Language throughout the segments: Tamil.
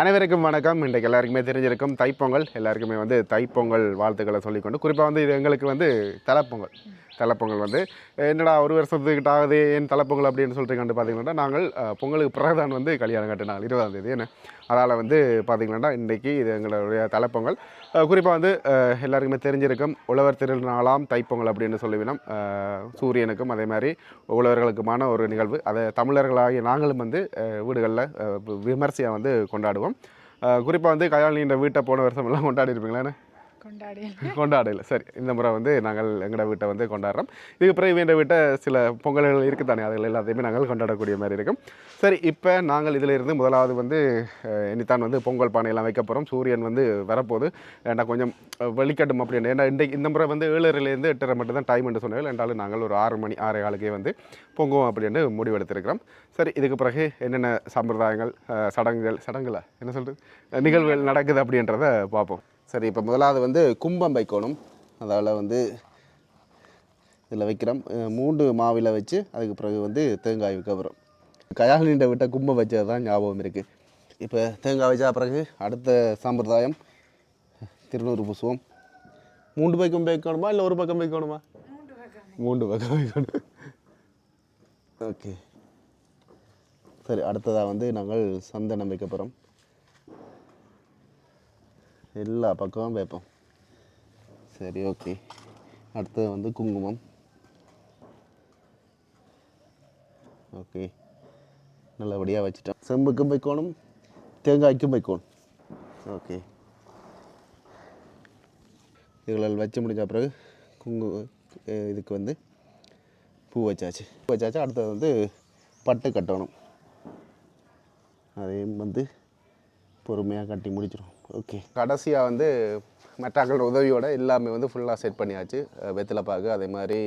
அனைவருக்கும் வணக்கம். இன்றைக்கு எல்லாருக்குமே தெரிஞ்சிருக்கும் தைப்பொங்கல். எல்லாருக்குமே வந்து தைப்பொங்கல் வாழ்த்துக்களை சொல்லிக்கொண்டு, குறிப்பாக வந்து இது எங்களுக்கு வந்து தலைப்பொங்கல். தலைப்பொங்கல் வந்து என்னடா ஒரு வருஷத்துக்கிட்ட ஆகுது ஏன் தலைப்பொங்கல் அப்படின்னு சொல்லிட்டு பார்த்தீங்கன்னா, நாங்கள் பொங்கலுக்கு பிறகுதான் வந்து கல்யாணம் கட்டினாங்க 20ஆம் தேதி என்ன. அதால் வந்து பார்த்திங்கன்னா இன்றைக்கி இது எங்களுடைய தலைப்பொங்கல். குறிப்பாக வந்து எல்லாருக்குமே தெரிஞ்சிருக்கும் உழவர் திருநாளாம் தைப்பொங்கல் அப்படின்னு சொல்லிவினோம். சூரியனுக்கும் அதே மாதிரி உழவர்களுக்குமான ஒரு நிகழ்வு. அதை தமிழர்களாகிய நாங்களும் வந்து வீடுகளில் விமர்சையாக வந்து கொண்டாடுவோம். குறிப்பாக வந்து கல்யாணின்ற வீட்டை போன வருஷம் எல்லாம் கொண்டாடி இருப்பீங்களேன்னு கொண்டாடல. சரி, இந்த முறை வந்து நாங்கள் எங்களோட வீட்டை வந்து கொண்டாடுறோம். இதுக்கு பிறகு வேண்ட வீட்டை சில பொங்கல்கள் இருக்குது தானே, அதில் எல்லாத்தையுமே நாங்கள் கொண்டாடக்கூடிய மாதிரி இருக்கும். சரி, இப்போ நாங்கள் இதில் இருந்து முதலாவது வந்து இனித்தான் வந்து பொங்கல் பானையெல்லாம் வைக்க போகிறோம். சூரியன் வந்து வரப்போது ஏன்னா கொஞ்சம் வெளிக்கட்டும் அப்படின்னு. ஏன்னா இன்றைக்கு இந்த முறை வந்து 7:30லேருந்து 8:30 மட்டும் தான் டைம் என்று சொன்னாங்க. என்றாலும் நாங்கள் ஒரு 6 மணி 6:15 வந்து பொங்குவோம் அப்படின்னு முடிவெடுத்திருக்கிறோம். சரி, இதுக்கு பிறகு என்னென்ன சம்பிரதாயங்கள் சடங்குல என்ன சொல்கிறது நிகழ்வுகள் நடக்குது அப்படின்றத பார்ப்போம். சரி, இப்போ முதலாவது வந்து கும்பம் வைக்கணும். அதால் வந்து இதில் வைக்கிறோம். 3 மாவில் வச்சு அதுக்கு பிறகு வந்து தேங்காய் வைக்க போகிறோம். கயாலின்ற விட்ட கும்பம் வச்சது தான் ஞாபகம் இருக்குது. இப்போ தேங்காய் வச்சா பிறகு அடுத்த சம்பிரதாயம் திருநூறு பூசுவோம். 3 பக்கம் வைக்கணுமா இல்லை ஒரு பக்கம் வைக்கணுமா? 3 பக்கம் வைக்கணும். ஓகே, சரி. அடுத்ததாக வந்து நாங்கள் சந்தனம் வைக்க போகிறோம். எல்லா பக்கமும் வைப்போம். சரி, ஓகே. அடுத்தது வந்து குங்குமம். ஓகே, நல்லபடியாக வச்சுட்டோம். செம்புக்கும் வைக்கணும், தேங்காய்க்கும் வைக்கணும். ஓகே, இதுகளில் வச்சு முடிஞ்ச பிறகு இதுக்கு வந்து பூ வச்சாச்சு. அடுத்தது வந்து பட்டு கட்டணும். அதையும் வந்து பொறுமையாக கட்டி முடிச்சிடும். ஓகே, கடைசியாக வந்து மெட்டாக்களோட உதவியோடு எல்லாமே வந்து ஃபுல்லாக செட் பண்ணியாச்சு. வெத்திலைப்பாகு அதே மாதிரி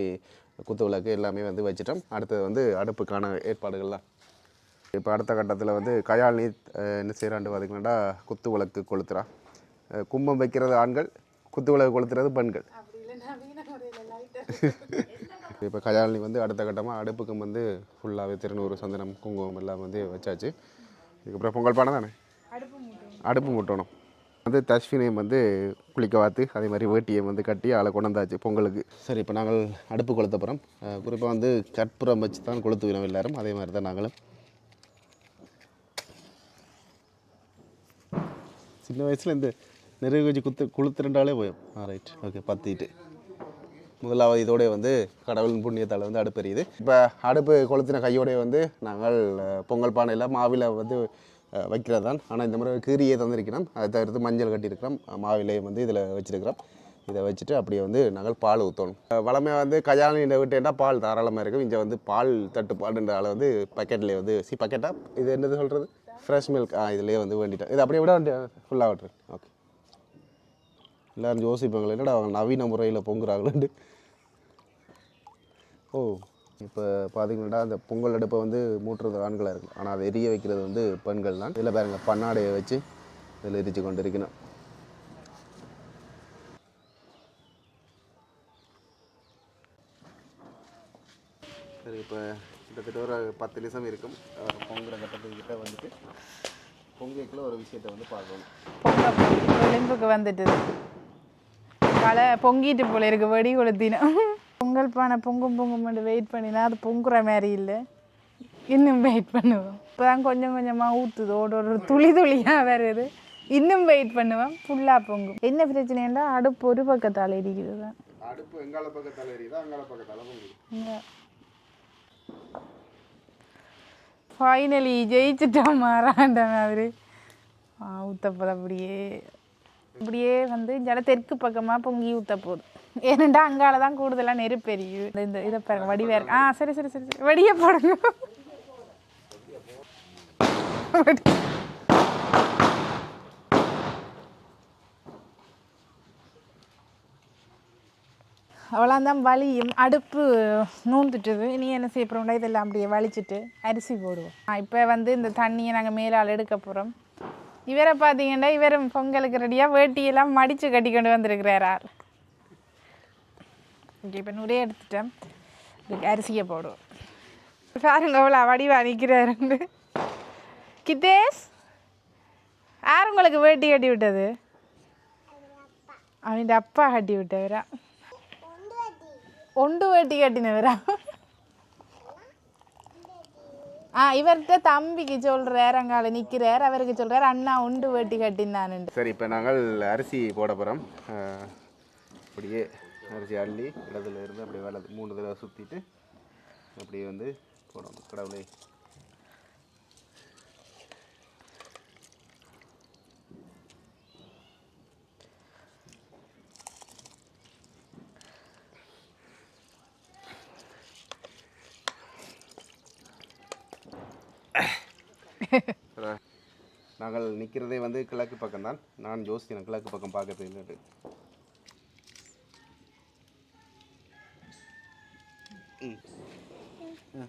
குத்து விளக்கு எல்லாமே வந்து வச்சுட்டோம். அடுத்தது வந்து அடுப்புக்கான ஏற்பாடுகள்லாம். இப்போ அடுத்த கட்டத்தில் வந்து கயாழ்னி என்ன செய்கிறான்னு பார்த்திங்கன்னா குத்து விளக்கு கொளுத்துறா. கும்பம் வைக்கிறது ஆண்கள், குத்து விளக்கு கொளுத்துறது பெண்கள். இப்போ கயாழ்னி வந்து அடுத்த கட்டமாக அடுப்புக்கும் வந்து ஃபுல்லாகவே திருநூறு சந்தனம் குங்குமம் எல்லாம் வந்து வச்சாச்சு. இதுக்கப்புறம் பொங்கல் பானை தானே அடுப்பு மூட்டணும். வந்து தஷ்வினையும் வந்து குளிக்க வாத்து அதே மாதிரி வேட்டியை வந்து கட்டி ஆளை கொண்டாந்தாச்சு பொங்கலுக்கு. சரி, இப்போ நாங்கள் அடுப்பு கொளுத்த போகிறோம். குறிப்பாக வந்து கற்பூரம் வச்சு தான் கொளுத்துவினோம் எல்லாரும். அதே மாதிரி தான் நாங்களும் சின்ன வயசில் இந்த நெருகு வச்சு கொளுத்துறண்டாலே போயும். Right, okay. பற்றிட்டு முதலாவது இதோடைய வந்து கடவுளின் புண்ணியத்தால் வந்து அடுப்பு எரியுது. இப்போ அடுப்பு கொளுத்தின கையோடைய வந்து நாங்கள் பொங்கல் பானையில் மாவில் வந்து வைக்கிறது தான். ஆனால் இந்த முறை கீரியே தந்திருக்கிறோம். அதை தவிர்த்து மஞ்சள் கட்டியிருக்கிறோம். மாவிலையும் வந்து இதில் வச்சுருக்கிறோம். இதை வச்சுட்டு அப்படியே வந்து நாங்கள் பால் ஊற்றணும். வளமையாக வந்து கல்யாணம் விட்டேன்னா பால் தாராளமாக இருக்கும். இங்கே வந்து பால் தட்டுப்பாடுன்ற ஆளை வந்து பக்கெட்லேயே வந்து பக்கெட்டாக இது என்னது சொல்கிறது ஃப்ரெஷ் மில்க் இதுலேயே வந்து வேண்டிட்டேன். இது அப்படியே விட ஃபுல்லாக விட்டுரு. ஓகே, எல்லோரும் யோசிப்பாங்களே என்னடா அவங்க நவீன முறையில் பொங்குறாங்களேன்ட்டு. ஓ, இப்போ பார்த்திங்கன்னா அந்த பொங்கல் அடுப்பை வந்து மூட்டுறது ஆண்களாக இருக்குது. ஆனால் அதை எரிய வைக்கிறது வந்து பெண்கள் தான். இதில் பாருங்கள் பண்ணாடையை வச்சு இதில் எரிச்சு கொண்டு இருக்கணும். சரி, இப்போ கிட்டத்தட்ட ஒரு 10 நிமிஷம் இருக்கும். பொங்குற கட்டத்துக்கிட்ட வந்துட்டு பொங்கலுக்குள்ள ஒரு விஷயத்தை வந்து பார்க்கணும். எலும்புக்கு வந்துட்டு களை பொங்கிட்டு போல இருக்கு. வெடி கொளுத்தினா பொங்கல் பானை பொங்கும் வெயிட் பண்ணினா அது பொங்குற மாதிரி இல்லை. இன்னும் வெயிட் பண்ணுவோம். இப்போ தான் கொஞ்சம் கொஞ்சமாக ஊற்றுது, ஒரு துளியாக வருது. இன்னும் வெயிட் பண்ணுவோம், ஃபுல்லாக பொங்கும். என்ன பிரச்சனைன்னா அடுப்பு ஒரு பக்கத்தால் எரிக்குது தான். அடுப்பு எங்கால பக்கத்தால் எரியுதா அங்கால பக்கத்தால் பொங்குது. ஃபைனலி ஜெயிச்சுட்டோம் மாறாண்ட மாதிரி ஊற்றப்போது அப்படியே வந்து ஜல தெற்கு பக்கமாக பொங்கி ஊற்ற போகுது. ஏனெண்டா அங்கால தான் கூடுதலாக நெருப்பெரியுது. இந்த இதை பாருங்க, வடிவாக இருக்கு. சரி சரி சரி வடியை போடுங்க. அவ்வளோதான் வலியும். அடுப்பு நூந்துட்டுது. இனி என்ன செய்ய போகிறோம்னா இதெல்லாம் அப்படியே வலிச்சுட்டு அரிசி போடுவோம். இப்போ வந்து இந்த தண்ணியை நாங்கள் மேலால் எடுக்க போகிறோம். இவரை பார்த்தீங்கன்னா இவரும் பொங்கலுக்கு ரெடியாக வேட்டியெல்லாம் மடித்து கட்டி கொண்டு வந்திருக்கிறார் ஆள். ஓகே, இப்போ நுரையை எடுத்துட்டேன். இதுக்கு அரிசியை போடுவோம். பாருங்க அவ்வளோ வடிவா நிற்கிறாரு கிட்டேஷ். யார் உங்களுக்கு வேட்டி கட்டி விட்டது? அவன் அப்பா கட்டி விட்டவரா? ஒண்டு வேட்டி கட்டினவரா? இவர்கிட்ட தம்பிக்கு சொல்கிறார், அங்கால நிற்கிறார், அவருக்கு சொல்கிறார் அண்ணா ஒண்டு வேட்டி கட்டினான்னு. சரி, இப்போ நாங்கள் அரிசி போட போகிறோம். அப்படியே அரிசி அள்ளி இடத்துல இருந்து அப்படியே வலது 3 தடவை சுற்றிட்டு அப்படியே வந்து போடணும். கடவுளே, நாங்கள் நிற்கிறதே வந்து கிழக்கு பக்கம் தான். நான் யோசிக்கிறேன் கிழக்கு பக்கம் பார்க்கறது.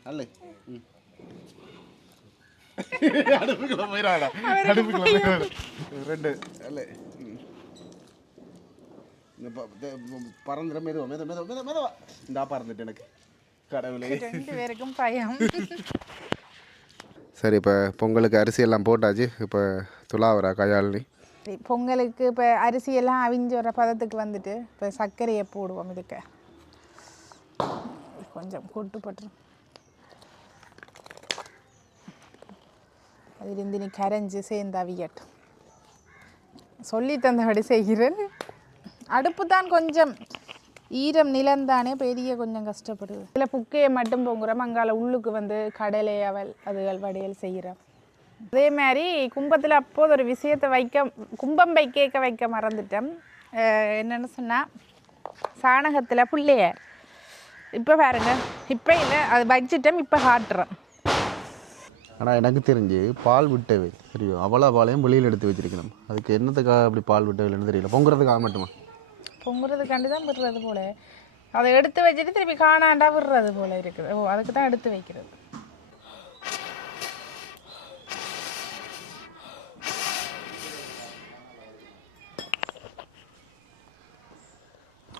அல்ல அடுப்புக்குள்ள போயிடாடா, அடுப்புக்குள்ள போயிடாடா. 2 அல்ல பறந்துட மெதுவா மெதுவா மெதுவா மெதுவா மெதுவா. இந்த பறந்துட்டு எனக்கு கடவுளே. 2 பேருக்கும் பயம். சரி, இப்போ பொங்கலுக்கு அரிசி எல்லாம் போட்டாச்சு. இப்போ துலாவரா கையாளி பொங்கலுக்கு இப்போ அரிசியெல்லாம் அவிஞ்சு வர பதத்துக்கு வந்துட்டு இப்போ சர்க்கரையை போடுவோம். இதுக்கு கொஞ்சம் கொட்டுப்பட்டுரும். அதிலிருந்து நீ கரைஞ்சி சேர்ந்து அவியட்டும். சொல்லி தந்தபடி செய்கிறேன். அடுப்பு தான் கொஞ்சம் ஈரம் நிலந்தானே பெரிய கொஞ்சம் கஷ்டப்படுது. இதில் புக்கையை மட்டும் பொங்குறோம். அங்கால உள்ளுக்கு வந்து கடலை அவல் அதுகள் வடையல் செய்கிறோம். அதே மாதிரி கும்பத்தில் அப்போது ஒரு விஷயத்தை கும்பம் வைக்க மறந்துட்டோம். என்னென்னு சொன்னால் சாணகத்தில் பிள்ளையார். இப்போ பாருங்க, இப்போ இல்லை, அது வச்சுட்டோம், இப்போ காட்டுறோம். ஆனால் எனக்கு தெரிஞ்சு பால் விட்டவை தெரியும். அவ்வளோ பாலையும் வெளியில் எடுத்து வச்சிருக்கணும். அதுக்கு என்னத்துக்காக அப்படி பால் விட்டவைன்னு தெரியல. பொங்குறதுக்காக மட்டுமா? பொங்குறதுக்காண்டி தான் விடுறது போல். அதை எடுத்து வச்சுட்டு திருப்பி காணாண்டா விடுறது போல் இருக்குது. ஓ, அதுக்கு தான் எடுத்து வைக்கிறது.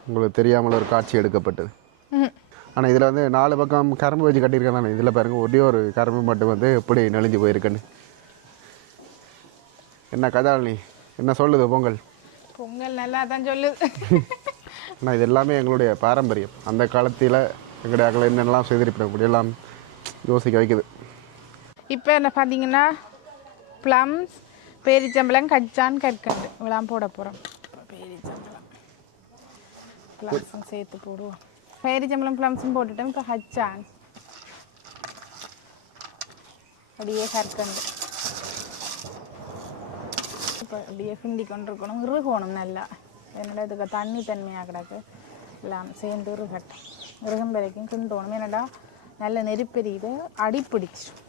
உங்களுக்கு தெரியாமல் ஒரு காட்சி எடுக்கப்பட்டது. ஆனால் இதில் வந்து 4 பக்கம் கரும்பு வச்சு கட்டியிருக்கேன் தானே. இதில் பாருங்கள், ஒரே ஒரு கரும்பு மட்டும் வந்து எப்படி நெளிஞ்சு போயிருக்குன்னு. என்ன கதாலினி, என்ன சொல்லுது பொங்கல்? பொங்கல் நல்லா தான் சொல்லுது. ஆனால் இது எல்லாமே எங்களுடைய பாரம்பரியம். அந்த காலத்தில் எங்களுடைய அகலை என்னெல்லாம் செய்திருப்போம், இப்படியெல்லாம் யோசிக்க வைக்குது. இப்போ என்ன பார்த்தீங்கன்னா ப்ளம்ஸ், பேரிச்சம்பளம், கச்சான், கற்கண்டு இவ்வளோ போட போகிறோம். பேரிச்சம்பளம் ப்ளம்ஸும் சேர்த்து போடுவோம். பேரிச்சம்பளம் ப்ளம்ஸும் போட்டுட்டோம். இப்போ கச்சான், அப்படியே கற்கண்டு இப்போ அப்படியே கிண்டி கொண்டு இருக்கணும். இறுகணும் நல்லா. என்னடா இதுக்கு தண்ணி தன்மையாக கிடக்கு, எல்லாம் சேர்ந்து இறுகட்டும். இறுகும் வரைக்கும் கிண்டணும். என்னடா நல்ல நெருப்பெரியுது, அடிப்பிடிச்சிடும்.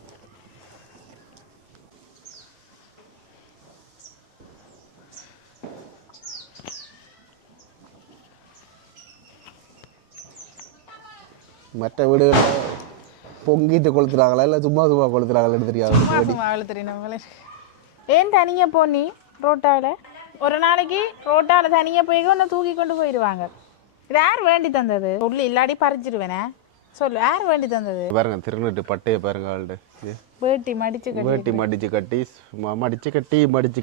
மற்ற வீடுகளில் பொங்கிட்டு கொளுத்துறாங்களா இல்லை சும்மா கொளுத்துறாங்களான்னு தெரியாது. சும்மா கொளுத்துறீங்க. ஏன் தனியாக போனி ரோட்டாவில்? ஒரு நாளைக்கு ரோட்டாவில் தனியாக போய் ஒன்று தூக்கி கொண்டு போயிடுவாங்க. இது யார் வேண்டி தந்தது? சொல்லு, இல்லாடி பறிச்சிடுவேனே. சொல்லு, யார் வேண்டி தந்தது? பாருங்க, திருநெட்டு பட்டையை பாருங்க. ஆள்டு வேட்டி மடிச்சு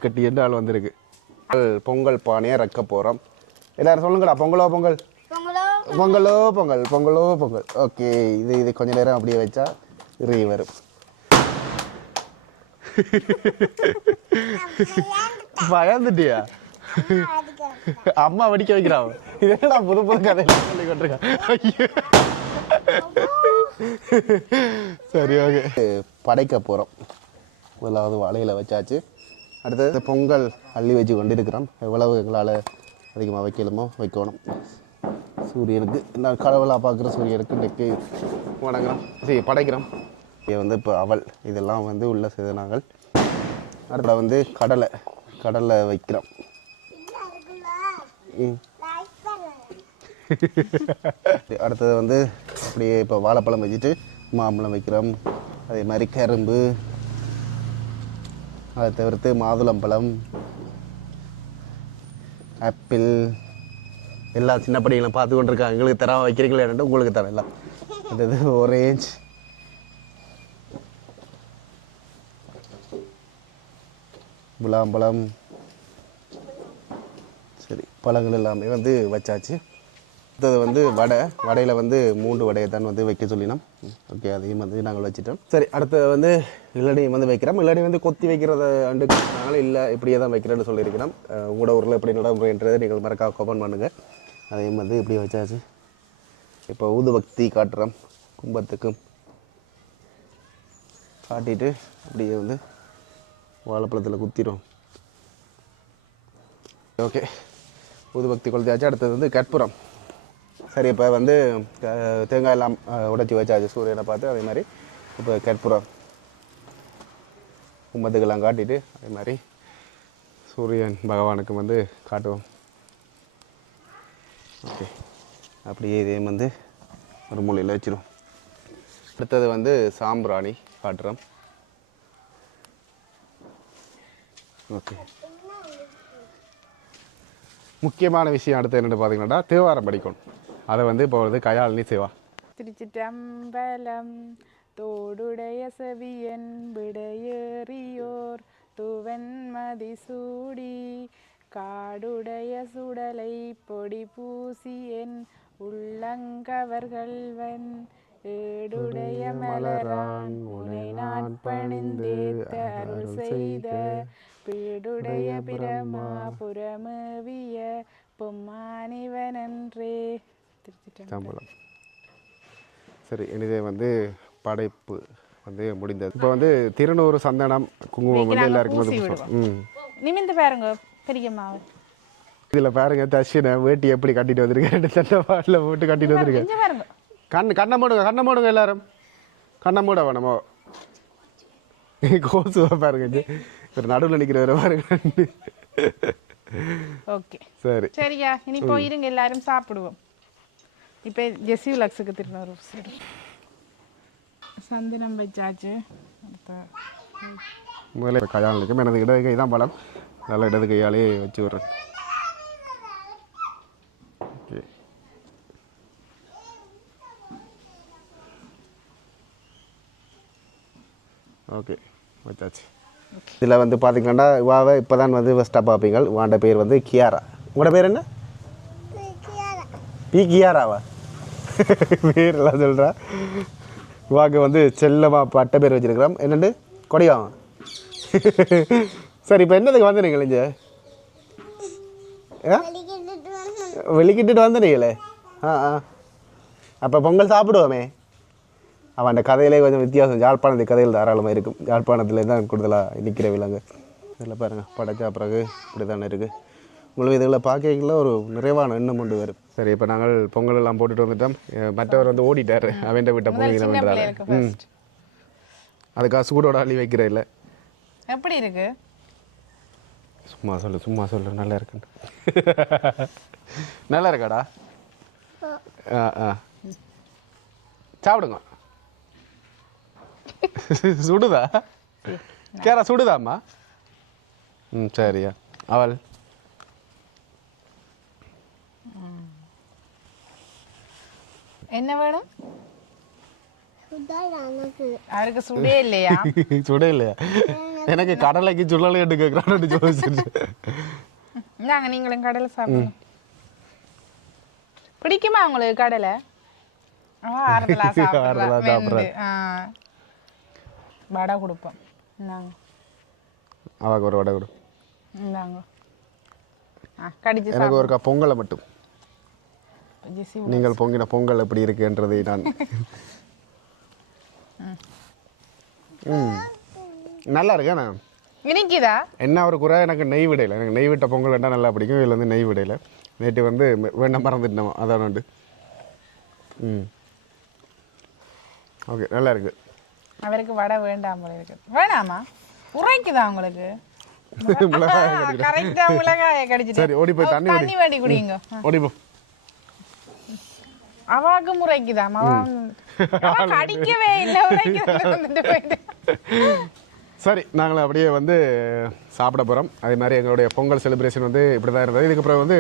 கட்டி என்று ஆள் வந்திருக்கு. பொங்கல் பானையை ரக்க போகிறோம். எல்லாரும் சொல்லுங்கடா, பொங்கலோ பொங்கல், பொங்கலோ பொங்கல், பொங்கலோ பொங்கல். ஓகே, இது கொஞ்ச நேரம் அப்படியே வச்சா இறுகி வரும். பயந்துட்டியா? அம்மா வடிக்க வைக்கிறான். இதெல்லாம் புது கதை சொல்லி கொண்டிருக்கான். சரி, ஓகே. படைக்க போகிறோம். முதலாவது வாழையில் வச்சாச்சு. அடுத்தது பொங்கல் அள்ளி வச்சு கொண்டு இருக்கிறோம். எவ்வளவு எங்களால் அதிகமாக வைக்கலுமோ வைக்கணும். சூரியனுக்கு நான் கடவுளாக பார்க்குற சூரியனுக்கு இன்றைக்கு வணங்குறோம். சரி, படைக்கிறோம். இது வந்து இப்போ அவல் இதெல்லாம் வந்து உள்ள செய்த நாங்கள். அடுத்த வந்து கடலை வைக்கிறோம். அடுத்தது வந்து அப்படியே இப்போ வாழைப்பழம் வச்சுட்டு மாம்பழம் வைக்கிறோம். அதே மாதிரி கரும்பு, அதை தவிர்த்து மாதுளம்பழம், ஆப்பிள், எல்லா சின்ன படிகளும் பார்த்து கொண்டு இருக்காங்க. எங்களுக்கு தர வைக்கிறீங்களே, உங்களுக்கு தர எல்லாம். அடுத்தது ஆரேஞ்ச், முலாம்பழம். சரி, பழங்கள் எல்லாமே வந்து வச்சாச்சு. அடுத்தது வந்து வடையில் வந்து 3 வடையை தான் வந்து வைக்க சொல்லினோம். ஓகே, அதையும் வந்து நாங்கள் வச்சுட்டோம். சரி, அடுத்தது வந்து இளநியும் வந்து வைக்கிறோம். இளநி வந்து கொத்தி வைக்கிறத அண்டுனால இல்லை, இப்படியே தான் வைக்கிறேன்னு சொல்லியிருக்கிறோம். உங்களோட ஊரில் எப்படி நடைமுறைன்றதை நீங்கள் மறக்காம கமெண்ட் பண்ணுங்கள். அதையும் வந்து இப்படியே வச்சாச்சு. இப்போ ஊதுபக்தி காட்டுறோம். கும்பத்துக்கும் காட்டிட்டு அப்படியே வந்து வாழைப்பழத்தில் குத்திடும். ஓகே, ஊதுபக்தி கொளுத்தியாச்சு. அடுத்தது வந்து கற்பூரம். சரி, இப்போ வந்து தேங்காய் எல்லாம் உடைச்சி வச்சாச்சு சூரியனை பார்த்து. அதே மாதிரி இப்போ கற்பூரம் கும்பத்துக்கெல்லாம் காட்டிட்டு அதே மாதிரி சூரியன் பகவானுக்கு வந்து காட்டுவோம். ஓகே, அப்படியே இதே வந்து ஒரு மூலையில் வச்சிடும். அடுத்தது வந்து சாம்பிராணி காட்டுறோம். ஓகே, முக்கியமான விஷயம் அடுத்து என்னென்னு பார்த்தீங்கன்னா தேவாரம் படிக்கணும். அதை வந்து இப்போ வந்து கையாளனி செய்வா. திருச்சிற்றம்பலம். தோடுடைய செவியன் விடையேறியோர் துவன்மதி சூடி காடுடைய சுடலை பொடி பூசியன் உள்ளங்கவர்கள்வன் ஏடுடைய மலரான் உனை நான் பணிந்தேத்த அருள் செய்த பீடுடைய பிரமா புறமேவிய பொம்மானிவனன்றே. திருச்சிற்றம்பலம். சரி, இனிதே வந்து படைப்பு வந்து முடிந்தது. இப்போ வந்து திருநூறு சந்தனம் குங்குமம் வந்து எல்லாருக்கும் வந்து நிமிந்து பாருங்க பெரியம்மாவை. இதில் பாருங்க தர்ஷினை வேட்டி எப்படி கட்டிட்டு வந்திருக்கேன். சண்டை பாட்டில் போட்டு கட்டிட்டு வந்திருக்கேன். கண்ணை மூடுங்க எல்லாரும். கண்ணை மூட வேணுமோ? கோசுவா பாருங்க, ஒரு நடுவில் நிற்கிறவரை பாருங்க. ஓகே, சரி சரியா, இனி போயிருங்க, எல்லாரும் சாப்பிடுவோம். இப்போ ஜெஸ்ஸி லக்ஸுக்கு திருநூறு சந்தனம் வச்சாச்சு. முதல்ல கையால் நிற்கும். எனது இடது கை தான் பலம், நல்ல இடது கையாலே வச்சு விட்றேன். ஓகே, ஓகே வச்சாச்சு. இதில் வந்து பார்த்தீங்கன்னா இவாவை இப்போ தான் வந்து ஃபஸ்ட்டாக பார்ப்பீங்க. வாண்ட பேர் வந்து கியாரா. உங்களோட பேர் என்ன? பி கியாராவா? பேரெல்லாம் சொல்கிறா. இவாக்கு வந்து செல்லமாக பட்ட பேர் வச்சுருக்கிறோம். என்னண்டு கொடியாவா? சரி, இப்போ என்னதுக்கு வந்துடுறீங்களே இங்கே? வெளிக்கிட்டு வந்துடுறீங்களே? அப்போ பொங்கல் சாப்பிடுவோமே. அவன் அந்த கதையிலே கொஞ்சம் வித்தியாசம். யாழ்ப்பாணத்து கதையில் தாராளமாக இருக்கும். யாழ்ப்பாணத்தில் தான் கூடுதலாக நிற்கிற விலங்கு. இதில் பாருங்கள், படைச்சா பிறகு இப்படி தானே இருக்குது. உங்களுக்கு இதில் பார்க்கல ஒரு நிறைவான எண்ணம் கொண்டு வரும். சரி, இப்போ நாங்கள் பொங்கல் எல்லாம் போட்டுட்டு வந்துட்டோம். மற்றவர் வந்து ஓடிட்டார். அவன் விட்ட பொங்கல் பண்ணுறாரு. அதுக்காக சூடோட அள்ளி வைக்கிற இல்லை. எப்படி இருக்கு? சும்மா சொல்லு நல்லா இருக்குன்னு. நல்லா இருக்காடா? சாப்பிடுங்க. சுடுதா? கேரா சுடுதாம்மா? சரியா. அவள் என்ன வேணும்? அவருக்கு சுடே இல்லையா? சுடே இல்லையா? எனக்கு கடலைக்கு சுடலை எடுத்து கேட்குறான்னு சொல்லி. நாங்கள் நீங்களும் கடலை சாப்பிடுங்க. பிடிக்குமா உங்களுக்கு கடலை? வடை கொடுப்போம். இந்தாங்க, அவாக்கு ஒரு வடை கொடு. இந்தாங்க, கடிச்சு எனக்கு ஒரு பொங்கலை மட்டும். நீங்கள் பொங்கின பொங்கல் எப்படி இருக்குன்றதை நான் நல்லா இருக்கேன். நான் இனிக்குதா? என்ன ஒரு குறை, எனக்கு நெய் விடையில். எனக்கு நெய் விட்ட பொங்கல் வேண்டாம், நல்லா பிடிக்கும். இதில் வந்து நெய் விடையில் நேற்று வந்து வேண்டாம் மறந்துட்டோம். அதான் உண்டு. ஓகே, நல்லா இருக்கு. அவருக்கு வடை வேண்டாம் போல இருக்கு. வேணாமா? உரைக்குதா உங்களுக்கு? கரெக்டா மிளகாயை கடிச்சிட்டு. சரி, ஓடி போய் தண்ணி வேண்டி குடிங்க. ஓடி போ. அவாக்கு முறைக்குதாம். அவன் கடிக்கவே இல்லை, உரைக்குது. சரி நாங்கள் அப்படியே வந்து சாப்பிட போகிறோம். அதே மாதிரி எங்களுடைய பொங்கல் செலிப்ரேஷன் வந்து இப்படி தான் இருந்தது. இதுக்கப்புறம் வந்து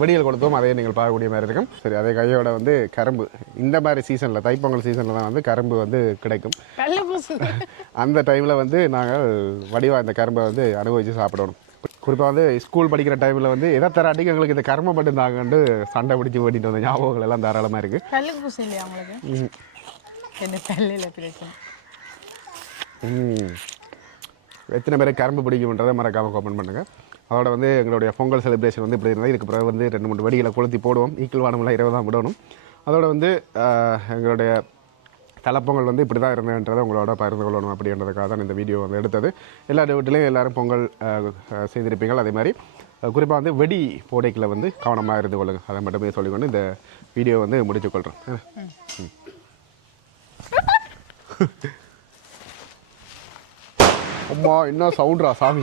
வெடிகள் கொடுத்தோம், அதையே நீங்கள் பார்க்கக்கூடிய மாதிரி இருக்கும். சரி, அதே கையோட வந்து கரும்பு இந்த மாதிரி சீசனில் தைப்பொங்கல் சீசனில் தான் வந்து கரும்பு வந்து கிடைக்கும். அந்த டைமில் வந்து நாங்கள் வடிவாக இந்த கரும்பை வந்து அனுபவித்து சாப்பிடணும். குறிப்பாக வந்து ஸ்கூல் படிக்கிற டைமில் வந்து எதை தராட்டிக்கு எங்களுக்கு இந்த கரும்பை மட்டும் தாங்கன்னு சண்டை பிடிச்சி ஓட்டிட்டு வந்த ஞாபகங்கள் எல்லாம் தாராளமாக இருக்குது. கல்லுக்கு பூசி இல்லையா உங்களுக்கு? என்ன கல்லில் பிரச்சனை? எத்தனை பேரை கரும்பு பிடிக்கும்ன்றதை மறக்காமல் கமெண்ட் பண்ணுங்கள். அதோட வந்து எங்களுடைய பொங்கல் செலிப்ரேஷன் வந்து இப்படி இருந்தால் இதுக்கு பிறகு வந்து 2-3 வெடிகளை கொளுத்தி போடுவோம். ஈக்குவல் வானமெல்லாம் 20 தான் விடணும். அதோட வந்து எங்களுடைய தலைப்பொங்கல் வந்து இப்படி தான் இருந்ததுன்றதை உங்களோட பகிர்ந்து கொள்ளணும் அப்படின்றதுக்காக தான் இந்த வீடியோ வந்து எடுத்தது. எல்லா வீட்டிலையும் எல்லோரும் பொங்கல் செய்திருப்பீங்கள். அதே மாதிரி குறிப்பாக வந்து வெடி போடைக்கில் வந்து கவனமாக இருந்து கொள்ளுங்கள். அதை மட்டுமே சொல்லிக்கொண்டு இந்த வீடியோ வந்து முடிச்சுக்கொள்கிறோம். அம்மா என்ன சவுண்ட்ரா சாமி.